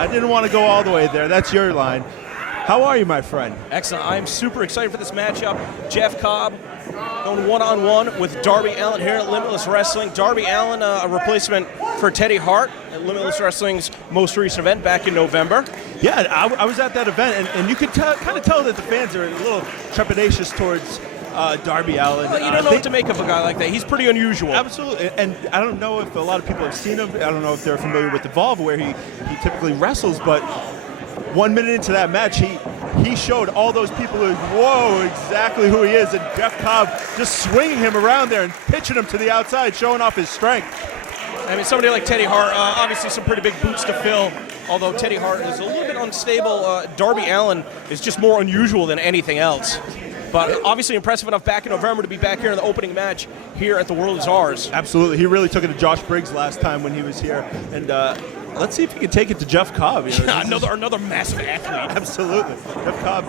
I didn't want to go all the way there. That's your line. How are you, my friend? Excellent. I'm super excited for this matchup. Jeff Cobb going one-on-one with Darby Allin here at Limitless Wrestling. Darby Allin, a replacement for Teddy Hart at Limitless Wrestling's most recent event back in November. Yeah, I was at that event, and you could kind of tell that the fans are a little trepidatious towards Darby Allin. Well, you don't know what to make of a guy like that. He's pretty unusual. Absolutely, and I don't know if a lot of people have seen him. I don't know if they're familiar with Evolve, where he typically wrestles, but 1 minute into that match, he showed all those people who, whoa, exactly who he is, and Jeff Cobb just swinging him around there and pitching him to the outside, showing off his strength. I mean, somebody like Teddy Hart, obviously some pretty big boots to fill, although Teddy Hart is a little bit unstable. Darby Allin is just more unusual than anything else. But obviously impressive enough back in November to be back here in the opening match here at The World Is Ours. Absolutely. He really took it to Josh Briggs last time when he was here. And let's see if he can take it to Jeff Cobb. You know, another massive athlete. Absolutely. Jeff Cobb.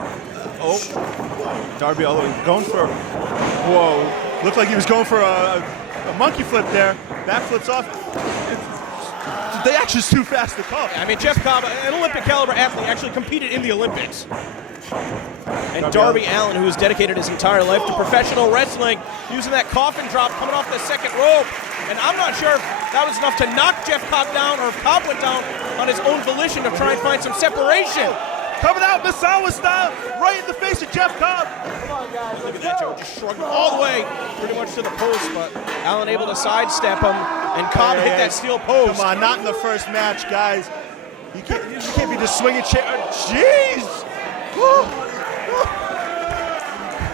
Darby all the way going for, whoa. Looked like he was going for a monkey flip there. Back flips off. They actually too fast to call. I mean, Jeff Cobb, an Olympic caliber athlete, actually competed in the Olympics. And Darby Allin, who has dedicated his entire life to professional wrestling, using that coffin drop coming off the second rope. And I'm not sure if that was enough to knock Jeff Cobb down or if Cobb went down on his own volition to try and find some separation. Coming out Misawa style, right in the face of Jeff Cobb. Look at that, Joe, just shrugging all the way pretty much to the post, but Allin able to sidestep him, and Cobb hit that steel post. Come on, not in the first match, guys. You can't be just swinging chair. Jeez! Woo. Woo.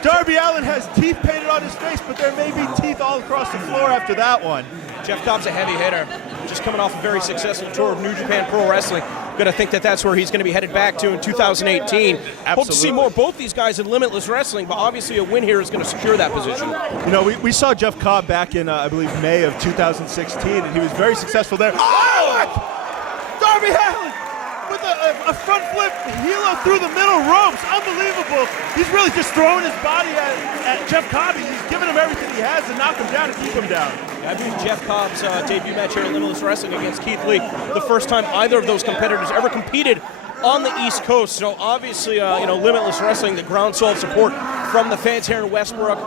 Darby Allin has teeth painted on his face, but there may be teeth all across the floor after that one. Jeff Cobb's a heavy hitter, just coming off a very successful tour of New Japan Pro Wrestling. Going to think that that's where he's going to be headed back to in 2018. Absolutely. Hope to see more of both these guys in Limitless Wrestling, but obviously a win here is going to secure that position. You know, we saw Jeff Cobb back in, I believe, May of 2016, and he was very successful there. Oh! Darby Allin with a front flip helo through the middle ropes. Unbelievable. He's really just throwing his body at Jeff Cobb. He's giving him everything he has to knock him down and keep him down. I believe Jeff Cobb's debut match here at Limitless Wrestling against Keith Lee, the first time either of those competitors ever competed on the East Coast. So obviously, Limitless Wrestling, the groundswell of support from the fans here in Westbrook,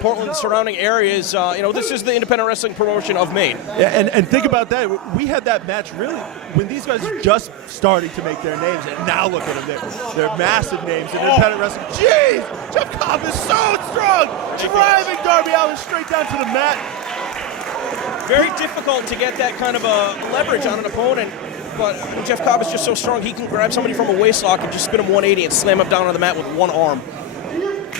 Portland, surrounding areas. This is the independent wrestling promotion of Maine. Yeah, and think about that. We had that match really when these guys are just starting to make their names, and now look at them. They're massive names in independent wrestling. Jeez! Jeff Cobb is so strong! Driving Darby Allin straight down to the mat. Very difficult to get that kind of a leverage on an opponent, but Jeff Cobb is just so strong, he can grab somebody from a waistlock and just spin him 180 and slam him down on the mat with one arm.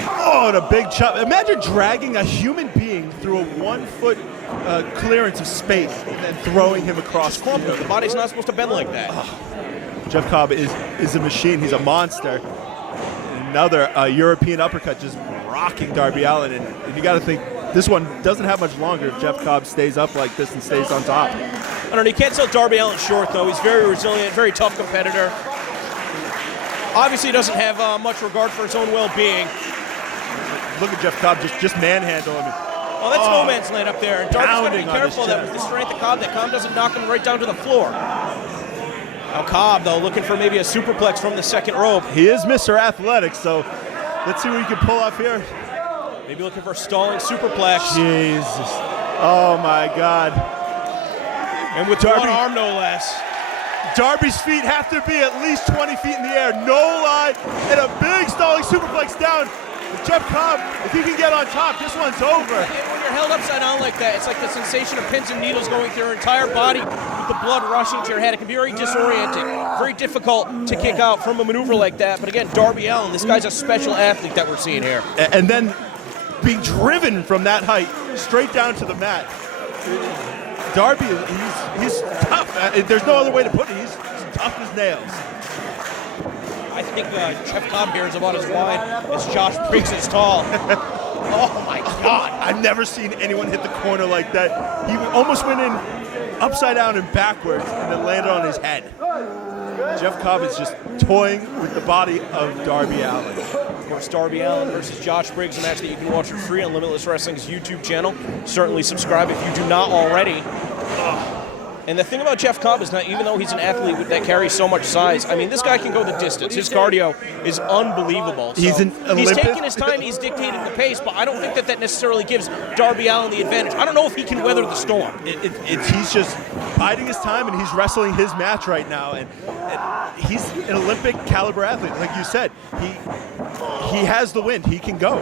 Oh, and a big chop. Imagine dragging a human being through a 1 foot clearance of space and then throwing him across. Just crumple. The body's not supposed to bend like that. Jeff Cobb is a machine. He's a monster. Another European uppercut just rocking Darby Allin, and you got to think, this one doesn't have much longer if Jeff Cobb stays up like this and stays on top. I don't know, you can't sell Darby Allin short, though. He's very resilient, very tough competitor. Obviously, he doesn't have much regard for his own well-being. Look at Jeff Cobb just manhandling him. Oh, that's no man's land up there. And Darby's got to be careful that with the strength of Cobb, that Cobb doesn't knock him right down to the floor. Now Cobb, though, looking for maybe a superplex from the second rope. He is Mr. Athletic, so let's see what he can pull off here. Maybe looking for a stalling superplex. Jesus. Oh, my God. And with Darby, one arm, no less. Darby's feet have to be at least 20 feet in the air. No lie. And a big stalling superplex down. Jeff Cobb, if he can get on top, this one's over. And when you're held upside down like that, it's like the sensation of pins and needles going through your entire body with the blood rushing to your head. It can be very disorienting, very difficult to kick out from a maneuver like that. But again, Darby Allin, this guy's a special athlete that we're seeing here. And then being driven from that height straight down to the mat. Darby, he's tough. There's no other way to put it. He's tough as nails. I think Jeff Cobb here is about as wide as Josh Briggs is tall. Oh, my God. I've never seen anyone hit the corner like that. He almost went in upside down and backwards and then landed on his head. Jeff Cobb is just toying with the body of Darby Allin. Of course, Darby Allin versus Josh Briggs, a match that you can watch for free on Limitless Wrestling's YouTube channel. Certainly subscribe if you do not already. And the thing about Jeff Cobb is that even though he's an athlete that carries so much size, I mean, this guy can go the distance. His cardio is unbelievable. So he's taking his time, he's dictating the pace, but I don't think that necessarily gives Darby Allin the advantage. I don't know if he can weather the storm. He's just biding his time, and he's wrestling his match right now. And he's an Olympic caliber athlete. Like you said, he has the wind. He can go.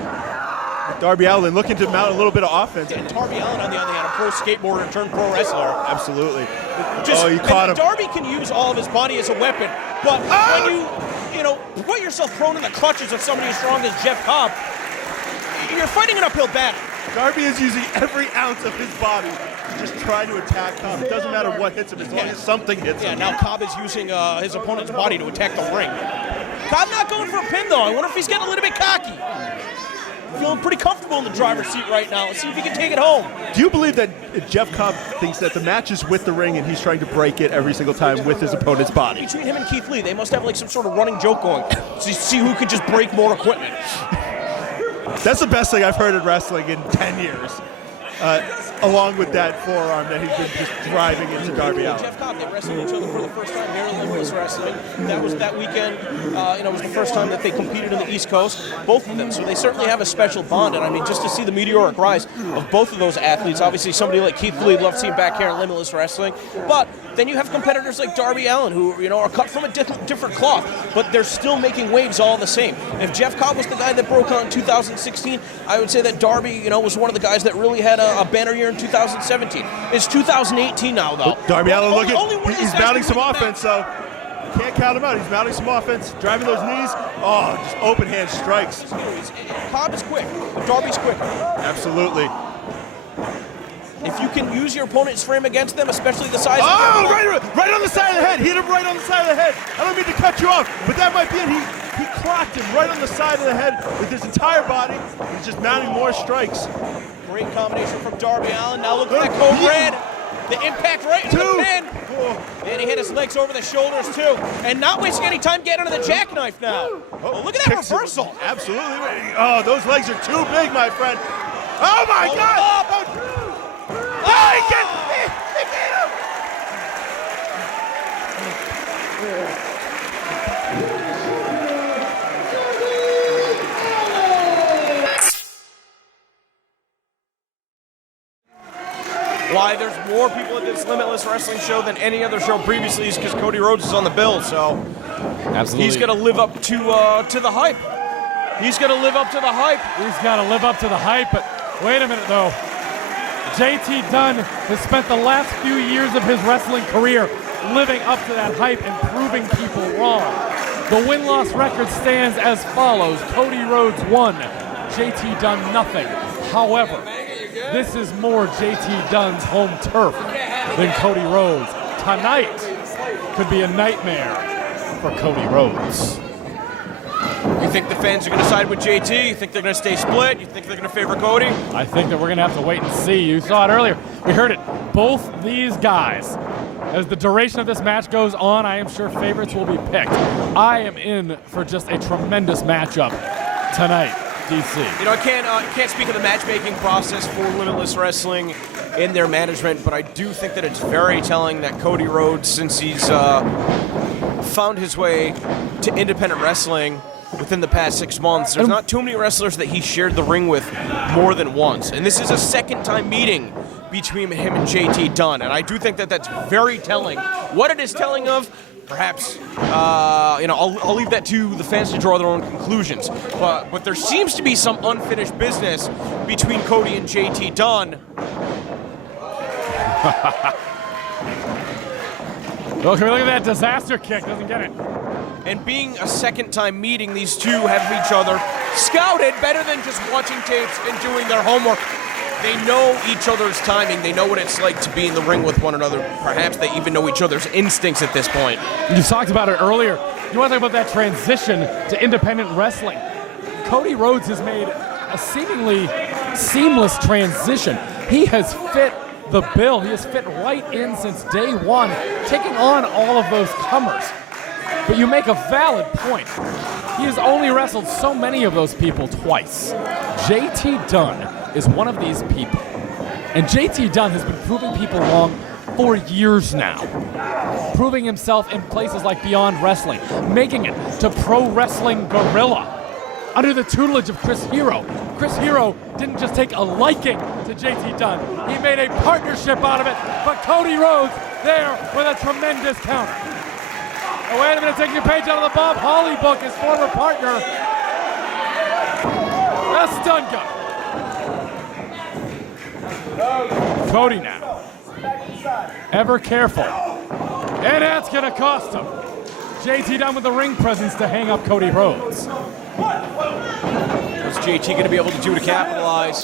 Darby Allin looking to mount a little bit of offense. And Darby Allin, on the other hand, a pro skateboarder turned pro wrestler. Absolutely. You caught him. Darby can use all of his body as a weapon, but when you put yourself prone in the clutches of somebody as strong as Jeff Cobb, you're fighting an uphill battle. Darby is using every ounce of his body to just try to attack Cobb. It doesn't matter what hits him, as long as something hits him. Yeah, now Cobb is using his opponent's body to attack the ring. Cobb not going for a pin, though. I wonder if he's getting a little bit cocky. Feeling pretty comfortable in the driver's seat right now. Let's see if he can take it home. Do you believe that Jeff Cobb thinks that the match is with the ring and he's trying to break it every single time with his opponent's body? Between him and Keith Lee, they must have like some sort of running joke going to see who could just break more equipment. That's the best thing I've heard in wrestling in 10 years. Along with that forearm that he's been just driving into Darby Allin. Jeff Cobb, they wrestled each other for the first time here in Limitless Wrestling. That was that weekend. It was the first time that they competed in the East Coast, both of them. So they certainly have a special bond. And I mean, just to see the meteoric rise of both of those athletes, obviously somebody like Keith Lee, love seeing back here in Limitless Wrestling. But then you have competitors like Darby Allin, who are cut from a different cloth, but they're still making waves all the same. If Jeff Cobb was the guy that broke out in 2016, I would say that Darby, was one of the guys that really had a banner year in 2017. It's 2018 now, though. Darby Allin he's mounting some offense, so you can't count him out. He's mounting some offense, driving those knees. Oh, just open hand strikes. Cobb is quick, but Darby's quicker. Absolutely. If you can use your opponent's frame against them, especially the size of right on the side of the head. Hit him right on the side of the head. I don't mean to cut you off, but that might be it. He clocked him right on the side of the head with his entire body. He's just mounting more strikes. Great combination from Darby Allin. Now look at that code red. The impact right into the pin. And he hit his legs over the shoulders, too. And not wasting any time getting into the jackknife now. Oh, look at that reversal. Absolutely. Oh, those legs are too big, my friend. Oh, my God. Oh, he beat him. Why there's more people at this Limitless Wrestling show than any other show previously is because Cody Rhodes is on the bill, so absolutely he's going to live up to the hype. He's going to live up to the hype. He's got to live up to the hype, but wait a minute, though. JT Dunn has spent the last few years of his wrestling career living up to that hype and proving people wrong. The win-loss record stands as follows. Cody Rhodes 1, JT Dunn nothing. However, this is more JT Dunn's home turf than Cody Rhodes. Tonight could be a nightmare for Cody Rhodes. You think the fans are going to side with JT? You think they're going to stay split? You think they're going to favor Cody? I think that we're going to have to wait and see. You saw it earlier. We heard it. Both these guys, as the duration of this match goes on, I am sure favorites will be picked. I am in for just a tremendous matchup tonight, DC. I can't speak of the matchmaking process for Limitless Wrestling in their management, but I do think that it's very telling that Cody Rhodes, since he's found his way to independent wrestling within the past 6 months, there's not too many wrestlers that he shared the ring with more than once. And this is a second-time meeting between him and JT Dunn, and I do think that that's very telling. What it is telling of, perhaps, I'll leave that to the fans to draw their own conclusions. But there seems to be some unfinished business between Cody and JT Dunn. Well, can we look at that disaster kick? Doesn't get it. And being a second-time meeting, these two have each other scouted better than just watching tapes and doing their homework. They know each other's timing. They know what it's like to be in the ring with one another. Perhaps they even know each other's instincts at this point. You talked about it earlier. You want to talk about that transition to independent wrestling. Cody Rhodes has made a seemingly seamless transition. He has fit the bill. He has fit right in since day one, taking on all of those comers. But you make a valid point. He has only wrestled so many of those people twice. JT Dunn is one of these people. And JT Dunn has been proving people wrong for years now, proving himself in places like Beyond Wrestling, making it to Pro Wrestling Guerrilla under the tutelage of Chris Hero. Chris Hero didn't just take a liking to JT Dunn, he made a partnership out of it, but Cody Rhodes there with a tremendous counter. Oh, wait a minute, taking a page out of the Bob Holly book, his former partner. A stun gun. Cody now, ever careful, and that's gonna cost him. JT Dunn with the ring presence to hang up Cody Rhodes. What's JT going to be able to do to capitalize?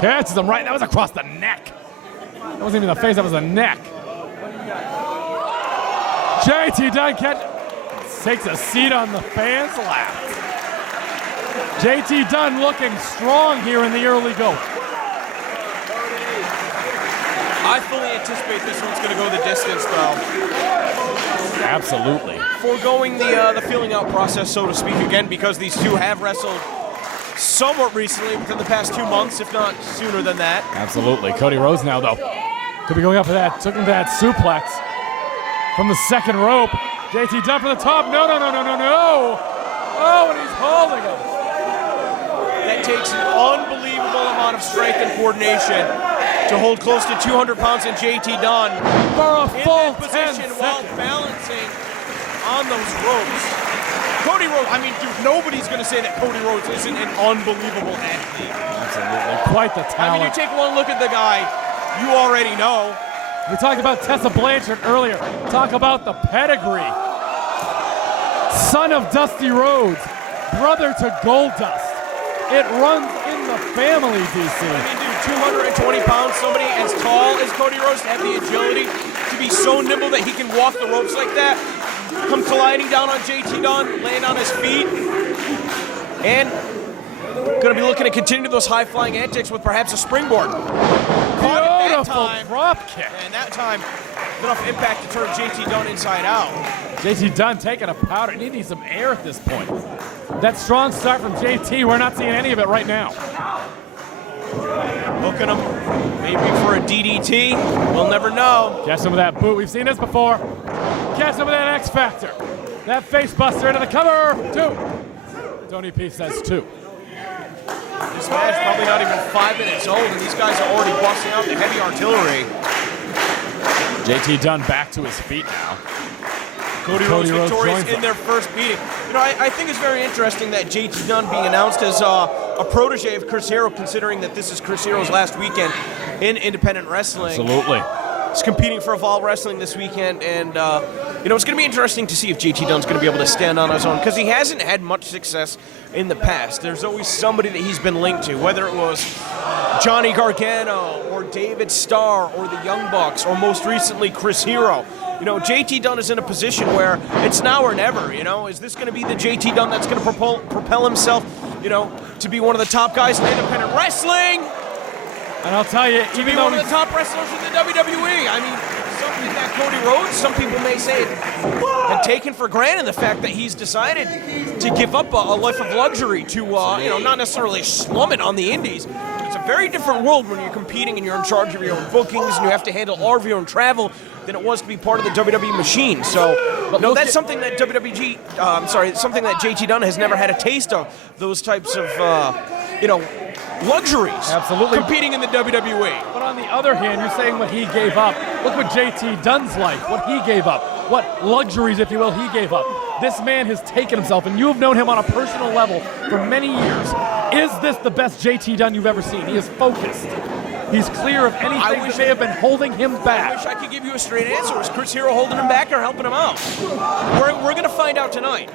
Catches him right, that was across the neck. That wasn't even the face, that was the neck. JT Dunn takes a seat on the fans' lap. JT Dunn looking strong here in the early go. I fully anticipate this one's going to go the distance, though. Absolutely. Foregoing the feeling out process, so to speak, again, because these two have wrestled somewhat recently, within the past 2 months, if not sooner than that. Absolutely. Cody Rhodes now, though, could be going up for that. Took him to that suplex from the second rope. JT Dunn for the top. No. Oh, and he's holding him. That takes an unbelievable amount of strength and coordination to hold close to 200 pounds in JT Dunn For a full in that 10 position while seconds. balancing on those ropes. Cody Rhodes, I mean, dude, nobody's going to say that Cody Rhodes isn't an unbelievable athlete. Absolutely. Quite the I mean, you talent. take one look at the guy, you already know. We talked about Tessa Blanchard earlier. Talk about the pedigree. Son of Dusty Rhodes, brother to Goldust. It runs in the family, DC. I mean, dude, 220 pounds, somebody as tall as Cody Rhodes to have the agility to be so nimble that he can walk the ropes like that, come colliding down on JT Dunn, laying on his feet, and going to be looking to continue those high-flying antics with perhaps a springboard. Caught it that Beautiful time, drop kick. and that time, enough impact to turn JT Dunn inside out. JT Dunn taking a powder. He needs some air at this point. That strong start from JT, we're not seeing any of it right now. Hooking him, maybe for a DDT. We'll never know. Catch some of that boot. We've seen this before. Catch some of that X Factor. That face buster into the cover. 2. Tony P says 2. This match probably not even 5 minutes old, and these guys are already busting out the heavy artillery. JT Dunn back to his feet now. Cody Rhodes victorious joins in their first meeting. You know, I think it's very interesting that JT Dunn being announced as a protege of Chris Hero, considering that this is Chris Hero's last weekend in independent wrestling. Absolutely. He's competing for Evolve Wrestling this weekend, and you know, it's going to be interesting to see if JT Dunn's going to be able to stand on his own, because he hasn't had much success in the past. There's always somebody that he's been linked to, whether it was Johnny Gargano or David Starr or the Young Bucks or most recently Chris Hero. You know, JT Dunn is in a position where it's now or never. You know, is this going to be the JT Dunn that's going to propel himself, you know, to be one of the top guys in independent wrestling? And I'll tell you, To be even though one of the top wrestlers in the WWE. I mean, something that Cody Rhodes, some people may say, had taken for granted the fact that he's decided to give up a life of luxury to, you know, not necessarily slum it on the indies. It's a very different world when you're competing and you're in charge of your own bookings and you have to handle all of your own travel than it was to be part of the WWE machine. So, no, that's something that something that JT Dunn has never had a taste of. Those types of, you know, luxuries. Absolutely. Competing in the WWE. But on the other hand, you're saying what he gave up. Look what JT Dunn's life, what he gave up, what luxuries, if you will, he gave up. This man has taken himself, and you have known him on a personal level for many years. Is this the best JT Dunn you've ever seen? He is focused. He's clear of anything that may have been holding him I back. wish I could give you a straight answer. Is Chris Hero holding him back or helping him out? We're going to find out tonight.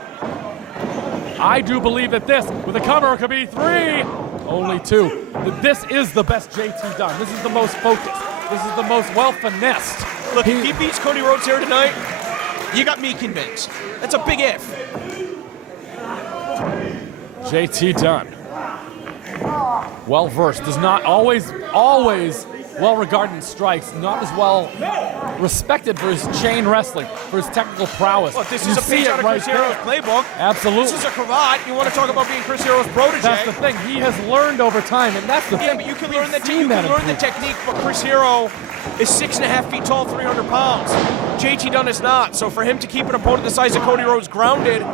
I do believe that this, with a cover, could be 3. Only 2. This is the best JT Dunn. This is the most focused. This is the most well-finessed. Look, if he beats Cody Rhodes here tonight, you got me convinced. That's a big if. JT Dunn, well-versed, does not always well regarded in strikes, not as well respected for his chain wrestling, for his technical prowess. Look, this You is a see page it out of right Chris Hero's there. playbook. Absolutely. This is a cravat. You want to talk about being Chris Hero's protege? That's the thing. He has learned over time, and that's the Yeah, thing. but you can We've learn that. seen You can that learn the improvement. technique, but Chris Hero is 6.5 feet tall, 300 pounds. JT Dunn is not. So for him to keep an opponent the size of Cody Rhodes grounded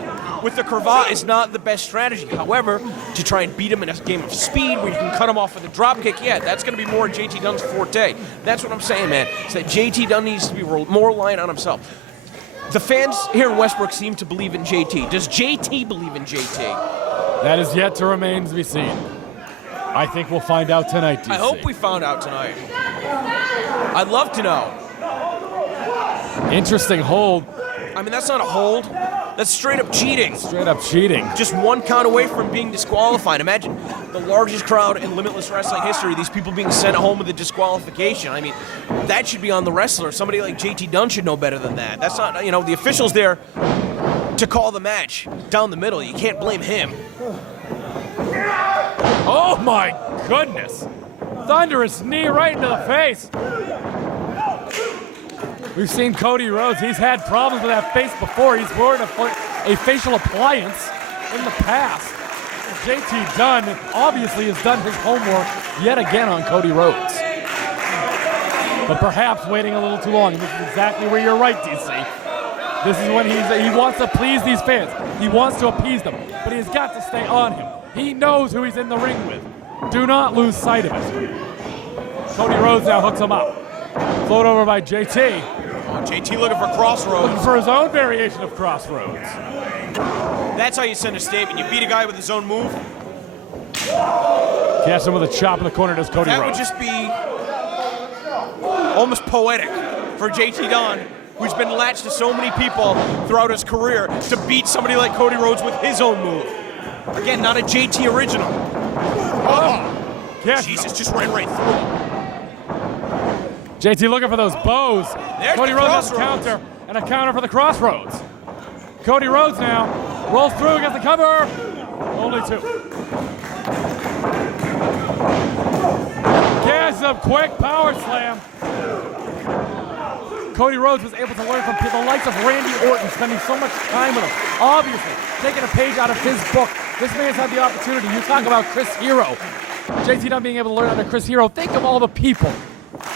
with the cravat is not the best strategy. However, to try and beat him in a game of speed where you can cut him off with a drop kick, yeah, that's going to be more JT Dunn's forte. That's what I'm saying, man. Is that JT Dunn needs to be more reliant on himself. The fans here in Westbrook seem to believe in JT. Does JT believe in JT? That is yet to remain to be seen. I think we'll find out tonight, DC. I hope we found out tonight. I'd love to know. Interesting hold. I mean, that's not a hold. That's straight up cheating. Straight up cheating. Just one count away from being disqualified. Imagine the largest crowd in Limitless Wrestling history, these people being sent home with a disqualification. I mean, that should be on the wrestler. Somebody like JT Dunn should know better than that. That's not, you know, the official's there to call the match down the middle. You can't blame him. Oh my goodness. Thunderous knee right into the face. We've seen Cody Rhodes. He's had problems with that face before. He's worn a facial appliance in the past. JT Dunn obviously has done his homework yet again on Cody Rhodes. But perhaps waiting a little too long. And this is exactly where you're right, DC. This is when he wants to please these fans. He wants to appease them. But he's got to stay on him. He knows who he's in the ring with. Do not lose sight of it. Cody Rhodes now hooks him up. Float over by JT. Oh, JT looking for crossroads. Looking for his own variation of crossroads. That's how you send a statement. You beat a guy with his own move. Catch him with a chop in the corner, does Cody That would Rhodes. just be almost poetic for JT Dunn, who's been latched to so many people throughout his career, to beat somebody like Cody Rhodes with his own move. Again, not a JT original. Oh, Yes. Jesus, just ran right through him. JT looking for those bows. There's Cody the Rhodes has a crossroads. counter, and a counter for the crossroads. Cody Rhodes now rolls through, gets the cover. Only two. Gas up quick, power slam. Cody Rhodes was able to learn from the likes of Randy Orton, spending so much time with him. Obviously, taking a page out of his book. This man's had the opportunity. You talk about Chris Hero. JT Dunn being able to learn under Chris Hero. Think of all the people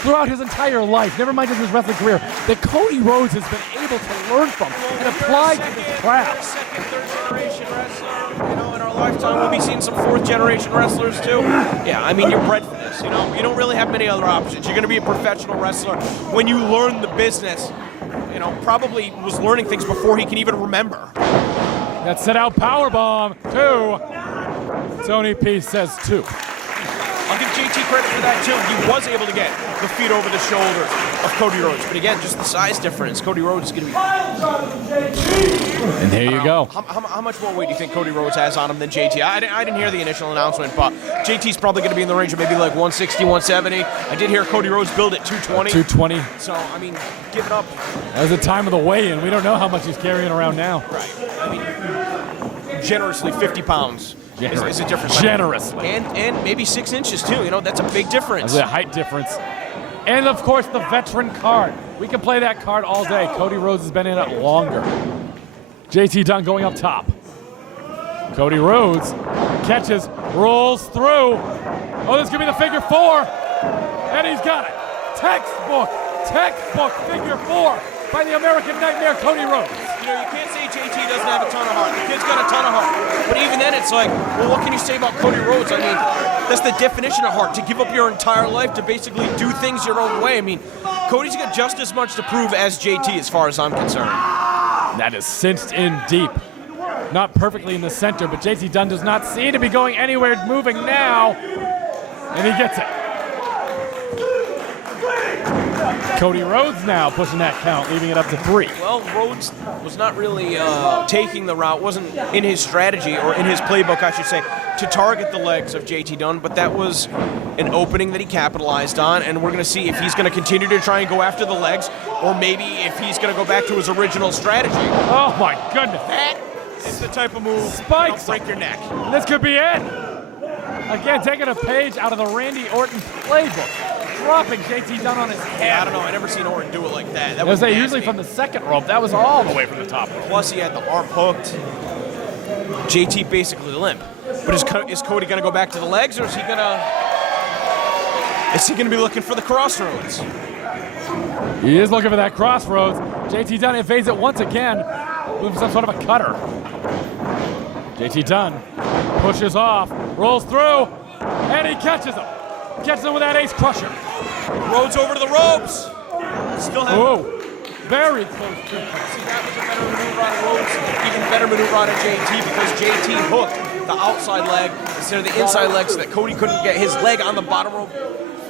throughout his entire life, never mind just his wrestling career, that Cody Rhodes has been able to learn from and apply to his craft. Second, third generation wrestler. You know, in our lifetime, we'll be seeing some fourth generation wrestlers too. Yeah, I mean, you're bred for this. You know, you don't really have many other options. You're going to be a professional wrestler when you learn the business. You know, probably was learning things before he can even remember. That set out powerbomb, 2. Tony P says 2. I'll give JT credit for that too. He was able to get the feet over the shoulders of Cody Rhodes. But again, just the size difference. Cody Rhodes is going to be... And there you go. How much more weight do you think Cody Rhodes has on him than JT? I didn't hear the initial announcement, but JT's probably going to be in the range of maybe like 160, 170. I did hear Cody Rhodes build at 220. 220. So, I mean, give it up. That was the time of the weigh-in. We don't know how much he's carrying around now. Right. I mean, generously 50 pounds is a difference. Generously. And maybe 6 inches too. You know, that's a big difference. That's a height difference. And of course, the veteran card. We can play that card all day. Cody Rhodes has been in it longer. JT Dunn going up top. Cody Rhodes catches, rolls through. Oh, this could be the figure 4. And he's got it. Textbook figure 4 by the American Nightmare, Cody Rhodes. You know, you can't say JT doesn't have a ton of heart. The kid's got a ton of heart. But even then, it's like, well, what can you say about Cody Rhodes? I mean, that's the definition of heart, to give up your entire life to basically do things your own way. I mean, Cody's got just as much to prove as JT as far as I'm concerned. That is cinched in deep. Not perfectly in the center, but JT Dunn does not seem to be going anywhere, moving now. And he gets it. Cody Rhodes now pushing that count, leaving it up to 3. Well, Rhodes was not really taking the route, wasn't in his strategy, or in his playbook, I should say, to target the legs of JT Dunn, but that was an opening that he capitalized on, and we're going to see if he's going to continue to try and go after the legs, or maybe if he's going to go back to his original strategy. Oh my goodness. That is the type of move Spikes. that'll break your neck. This could be it. Again, taking a page out of the Randy Orton playbook. dropping JT Dunn on his head. Yeah, I don't know. I never seen Orton do it like that. That was nasty. usually from the second rope. That was all the way from the top. Plus, he had the arm hooked. JT basically limp. But is Cody gonna go back to the legs, or is he gonna be looking for the crossroads? He is looking for that crossroads. JT Dunn evades it once again with some sort of a cutter. JT Dunn pushes off, rolls through, and he catches him. Catches him with that ace crusher. Rhodes over to the ropes. Still have. Oh, very close. See, that was a better maneuver on Rhodes. Even better maneuver on JT because JT hooked the outside leg instead of the inside leg so that Cody couldn't get his leg on the bottom rope,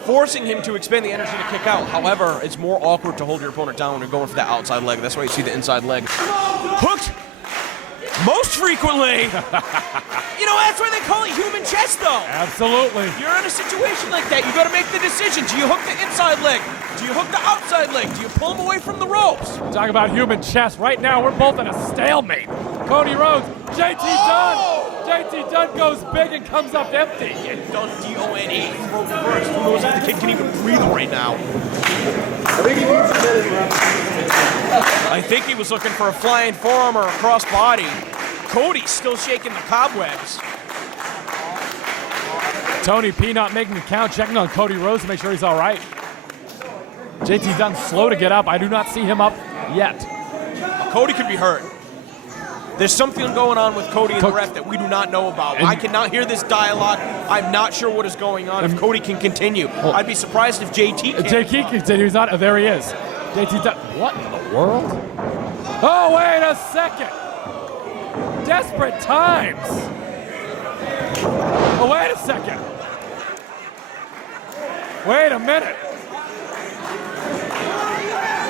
forcing him to expend the energy to kick out. However, it's more awkward to hold your opponent down when you're going for that outside leg. That's why you see the inside leg hooked most frequently. You know, that's why they call it human chess, though. Absolutely. You're in a situation like that. You got to make the decision. Do you hook the inside leg? Do you hook the outside leg? Do you pull him away from the ropes? Talk about human chess. Right now, we're both in a stalemate. Cody Rhodes, JT Dunn. JT Dunn goes big and comes up empty. And Dunn D-O-N-E. Throw first. Who knows if the kid can even breathe right now? I think he was looking for a flying forearm or a cross body. Cody's still shaking the cobwebs. Tony P not making the count, checking on Cody Rhodes to make sure he's all right. JT Dunn slow to get up. I do not see him up yet. Cody could be hurt. There's something going on with Cody and the ref that we do not know about. I cannot hear this dialogue. I'm not sure what is going on. If Cody can continue, I'd be surprised if JT can. JT continues. Not. There he is. JT Dunn. What in the world? Oh, wait a second. Desperate times. Oh, wait a second. Wait a minute.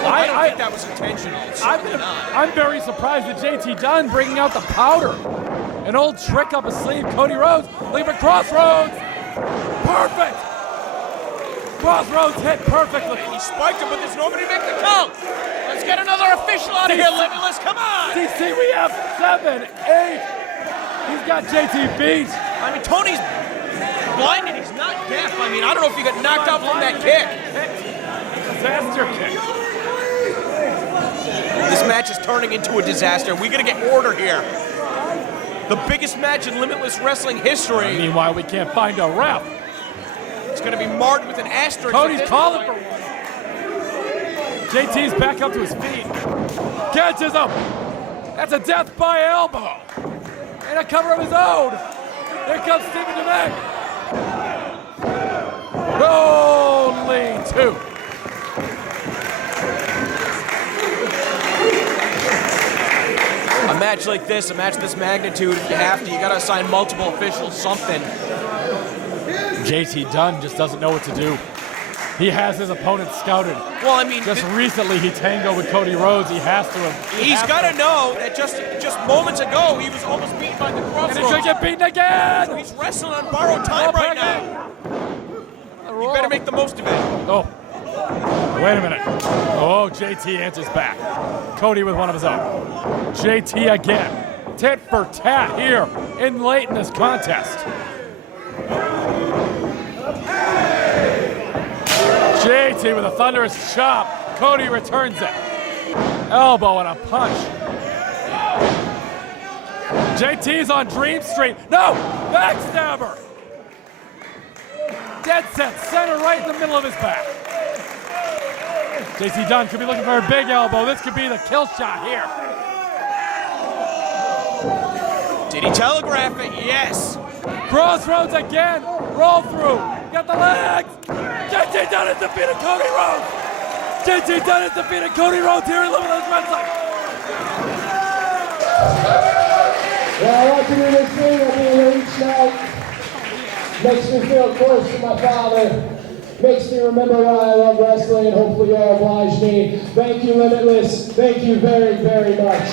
I don't think that was intentional. I'm very surprised at JT Dunn bringing out the powder. An old trick up his sleeve. Cody Rhodes looking for crossroads. Perfect. Crossroads hit perfectly. He spiked him, but there's nobody to make the count. Let's get another official out of here, Limitless. Come on. DC, we have 7, 8. He's got JT beat. I mean, Tony's blinded. He's not deaf. I mean, I don't know if he got knocked out from that kick. Disaster kick. This match is turning into a disaster. We gotta get order here. The biggest match in Limitless Wrestling history. Meanwhile, we can't find a ref. It's gonna be marked with an asterisk. Cody's calling for one. JT's back up to his feet. Catches him. That's a death by elbow. And a cover of his own. Here comes Stephen DeMay. Only 2. A match like this, a match of this magnitude, if you have to, you gotta assign multiple officials something. JT Dunn just doesn't know what to do. He has his opponent scouted. Well, I mean, just recently he tangoed with Cody Rhodes. He has to have. He's gotta know that just moments ago he was almost beaten by the crossroads. And he's gonna get beaten again. So he's wrestling on borrowed time right now. You better make the most of it. Oh, wait a minute. Oh, JT answers back. Cody with one of his own. JT again. Tit for tat here late in this contest. JT with a thunderous chop. Cody returns it. Elbow and a punch. JT's on Dream Street. No! Backstabber! Dead set, center right in the middle of his back. JT Dunn could be looking for a big elbow. This could be the kill shot here. Did he telegraph it? Yes. Crossroads again. Roll through. Got the legs. JT Dunn has defeated Cody Rhodes. JT Dunn has defeated Cody Rhodes here in Limitless Wrestling. Well, I like to do this thing at the end of each night. Makes me feel close to my father. Makes me remember why I love wrestling, and hopefully you all oblige me. Thank you, Limitless. Thank you very, very much.